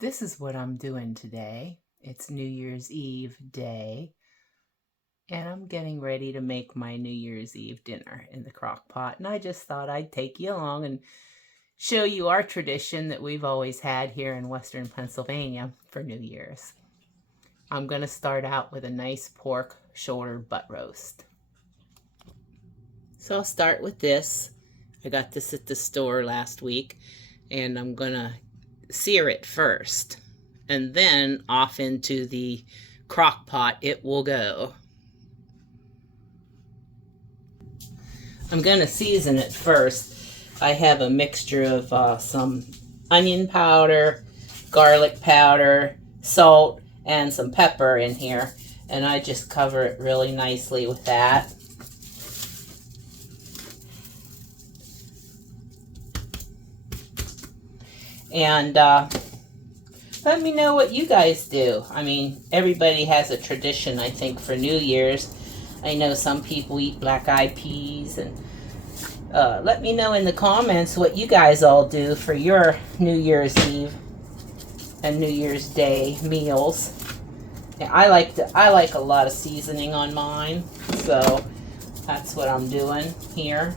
This is what I'm doing today. It's New Year's Eve day, and I'm getting ready to make my New Year's Eve dinner in the crock pot. And I just thought I'd take you along and show you our tradition that we've always had here in Western Pennsylvania for New Year's. I'm going to start out with a nice pork shoulder butt roast. So I'll start with this. I got this at the store last week, and I'm going to sear it first, and then off into the crock pot it will go. I'm going to season it first. I have a mixture of some onion powder, garlic powder, salt, and some pepper in here, and I just cover it really nicely with that. And let me know what you guys do. I mean, everybody has a tradition, I think, for New Year's. I know some people eat black-eyed peas, and let me know in the comments what you guys all do for your New Year's Eve and New Year's Day meals. Yeah, I like a lot of seasoning on mine, so that's what I'm doing here.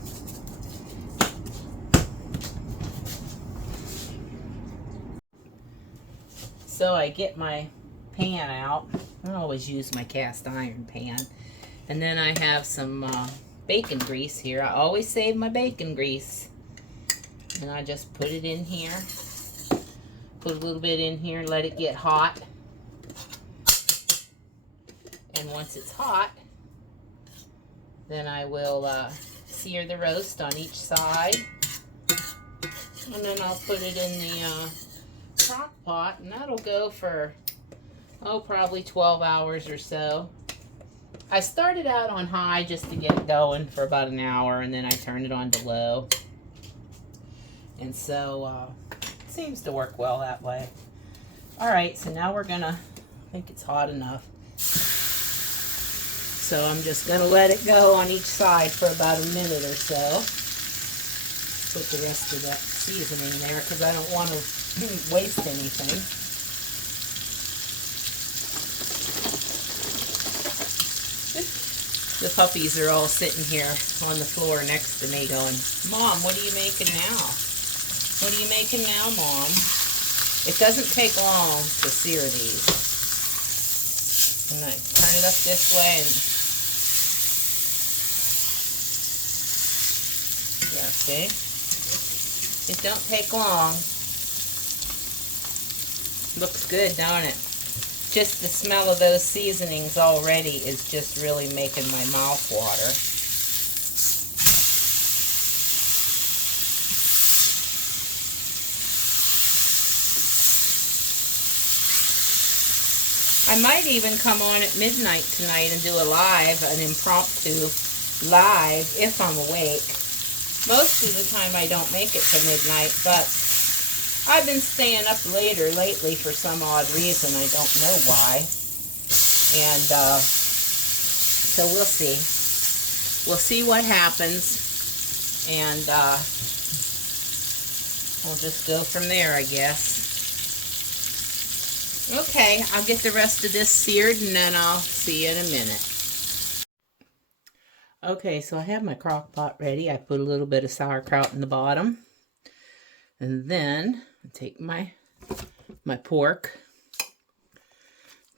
So I get my pan out. I always use my cast iron pan. And then I have some bacon grease here. I always save my bacon grease. And I just put it in here. Put a little bit in here and let it get hot. And once it's hot, then I will sear the roast on each side. And then I'll put it in the crock pot, and that'll go for probably 12 hours or so. I started out on high just to get going for about an hour, and then I turned it on to low, and so it seems to work well that way. Alright, so now we're gonna, I think it's hot enough, so I'm just gonna let it go on each side for about a minute or so. Put the rest of that seasoning there because I don't want to waste anything. The puppies are all sitting here on the floor next to me going, "Mom, what are you making now? What are you making now, Mom?" It doesn't take long to sear these. I'm going to turn it up this way and yeah, see? It don't take long. Looks good, don't it? Just the smell of those seasonings already is just really making my mouth water. I might even come on at midnight tonight and do an impromptu live if I'm awake. Most of the time I don't make it to midnight, but I've been staying up later lately for some odd reason. I don't know why. And so we'll see. We'll see what happens. And we'll just go from there, I guess. Okay, I'll get the rest of this seared and then I'll see you in a minute. Okay, so I have my crock pot ready. I put a little bit of sauerkraut in the bottom. And then I take my pork,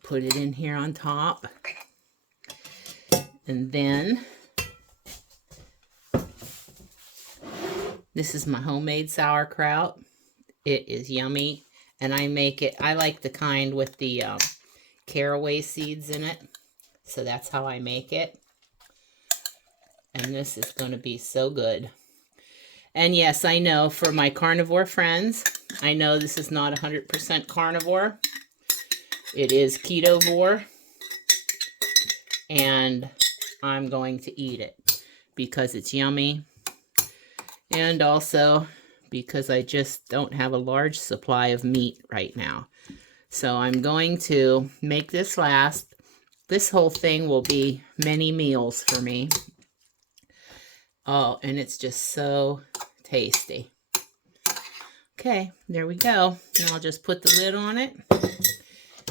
put it in here on top. And then this is my homemade sauerkraut. It is yummy. And I like the kind with the caraway seeds in it. So that's how I make it. And this is going to be so good. And yes, I know for my carnivore friends, I know this is not 100% carnivore. It is ketovore. And I'm going to eat it because it's yummy. And also because I just don't have a large supply of meat right now. So I'm going to make this last. This whole thing will be many meals for me. Oh, and it's just so tasty. Okay, there we go. And I'll just put the lid on it,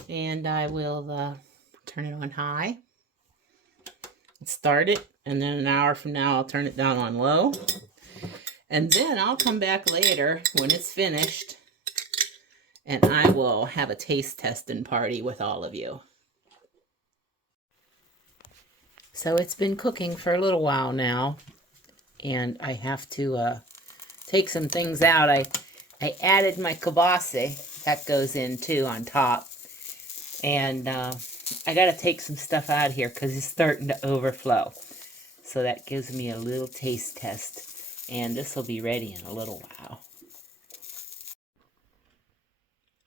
and I will turn it on high. Start it, and then an hour from now I'll turn it down on low. And then I'll come back later when it's finished, and I will have a taste testing party with all of you. So it's been cooking for a little while now, and I have to take some things out. I added my kielbasa. That goes in too on top. And I got to take some stuff out of here because it's starting to overflow. So that gives me a little taste test. And this will be ready in a little while.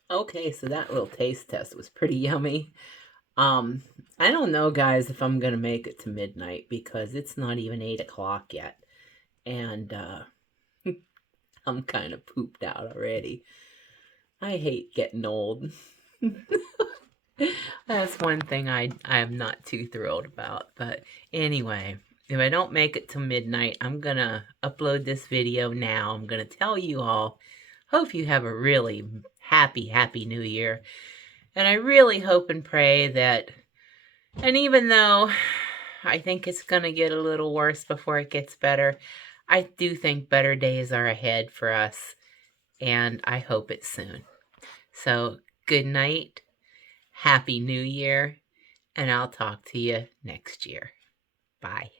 Okay, so that little taste test was pretty yummy. I don't know, guys, if I'm going to make it to midnight because it's not even 8 o'clock yet. And I'm kind of pooped out already. I hate getting old. That's one thing I am not too thrilled about. But anyway, if I don't make it till midnight, I'm going to upload this video now. I'm going to tell you all, hope you have a really happy New Year. And I really hope and pray that, and even though I think it's going to get a little worse before it gets better, I do think better days are ahead for us. And I hope it's soon. So, good night. Happy New Year, and I'll talk to you next year. Bye.